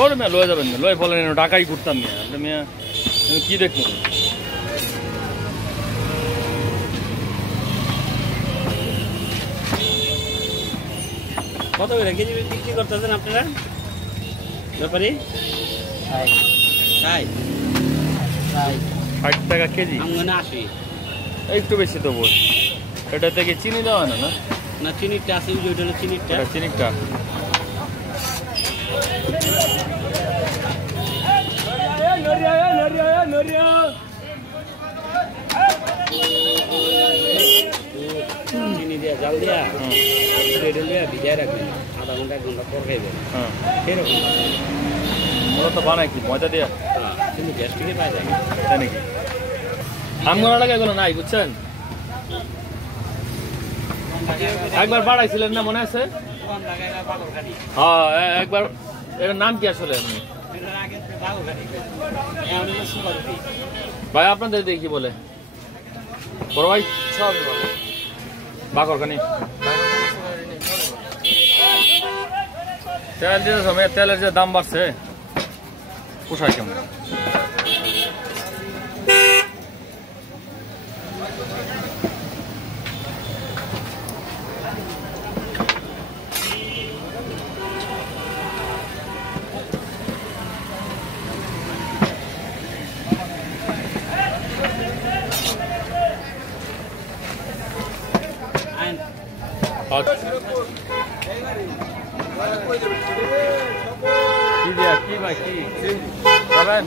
ওর মেয়ে লয়ে যাবেন না, লয়ে বলেন ঢাকাই ঘুরতাম মেয়ে, আপনি মেয়ে কি দেখবেন? কত করে কেজি বিক্রি করতেছেন আপনারা ব্যাপারী? 60 টাকা কেজি, আমগনে 80। একটু বেশি তো বল। এটা থেকে চিনি দেওয়া না? না না, চিনিটা আছে, ওই যে ওইটা হলো চিনিটা। চিনিটা চিনি দিয়া জাল দিয়া রেডে দিয়া ভিজায় রাখবেন, আধা ঘন্টা 1 ঘন্টা পর খাইবেন। সেরকম ওরা তো বানায় কি ময়দা দিয়া, কিন্তু গ্যাস্ট্রিকে পাওয়া যায় না, তাই নাকি? আমগোনা লাগে এগুলো নাই, বুঝছেন? একবার বাড়াইছিলেন না, মনে আছে? হ্যাঁ একবার। এর নাম কি আসলে? ভাই আপনাদের দেখি বলে বড় ভাই সবই বলে বাকরখানি। তেল দিতে সময় তেলের যে দাম বাড়ছে, পোষায় কেমন? কি ভাই কি যাবেন?